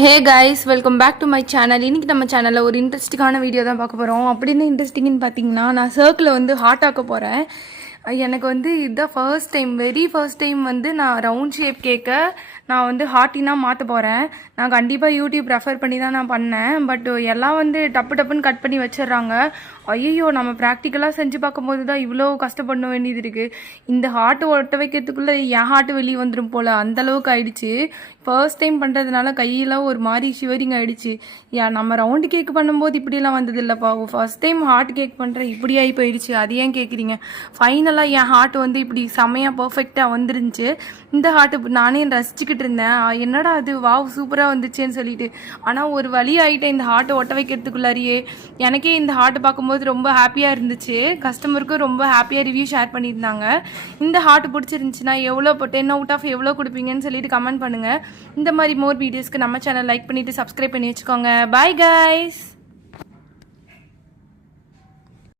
Hey guys, welcome back to my channel. இன்றைக்கி நம்ம சேனலில் ஒரு இன்ட்ரெஸ்டிங்கான வீடியோ தான் பார்க்க போகிறோம். அப்படின்னு இன்ட்ரெஸ்டிங்னு பார்த்தீங்கன்னா, நான் சர்க்கிளை வந்து ஹாட் ஆக்க போகிறேன். எனக்கு வந்து இதுதான் ஃபர்ஸ்ட் டைம் வந்து நான் ரவுண்ட் ஷேப் கேக்கை நான் வந்து ஹார்ட்டினாக மாற்ற போகிறேன். நான் கண்டிப்பாக யூடியூப் ரெஃபர் பண்ணி தான் நான் பண்ணேன். பட் எல்லாம் வந்து டப்புன்னு கட் பண்ணி வச்சிடுறாங்க. ஐயோ, நம்ம ப்ராக்டிக்கலாக செஞ்சு பார்க்கும்போது தான் இவ்வளோ கஷ்டப்பட வேண்டியது இருக்குது. இந்த ஹார்ட்டு ஒட்ட வைக்கிறதுக்குள்ளே என் ஹார்ட்டு வெளியே வந்துடும் போல் அந்தளவுக்கு ஆயிடுச்சு. ஃபர்ஸ்ட் டைம் பண்ணுறதுனால கையெல்லாம் ஒரு மாதிரி ஷிவரிங் ஆகிடுச்சு. நம்ம ரவுண்டு கேக் பண்ணும்போது இப்படிலாம் வந்தது இல்லைப்பா. ஃபர்ஸ்ட் டைம் ஹார்ட் கேக் பண்ணுறேன், இப்படி ஆகி போயிடுச்சு. அது ஏன் கேட்குறீங்க? ஃபைனலாக என் ஹார்ட் வந்து இப்படி செமையாக பர்ஃபெக்டாக வந்துருந்துச்சு. இந்த ஹார்ட்டு நானே ரசிச்சுக்கிட்டு இருந்தேன். என்னடா அது, வாவ் சூப்பராக வந்துச்சேன்னு சொல்லிட்டு. ஆனால் ஒரு வழி ஆகிட்டேன் இந்த ஹார்ட்டை ஒட்ட வைக்கிறதுக்குள்ளாரியே. எனக்கே இந்த ஹார்ட்டை பார்க்கும்போது ரொம்ப ஹாப்பியாக இருந்துச்சு. கஸ்டமருக்கும் ரொம்ப ஹாப்பியாக ரிவ்யூ ஷேர் பண்ணியிருந்தாங்க. இந்த ஹார்ட் பிடிச்சிருந்துச்சுன்னா எவ்வளோ 10 அவுட் ஆஃப் எவ்வளோ கொடுப்பீங்கன்னு சொல்லிட்டு கமெண்ட் பண்ணுங்கள். இந்த மாதிரி மோர் வீடியோஸ்க்கு நம்ம சேனல் லைக் பண்ணிவிட்டு சப்ஸ்கிரைப் பண்ணி வச்சுக்கோங்க. Bye guys.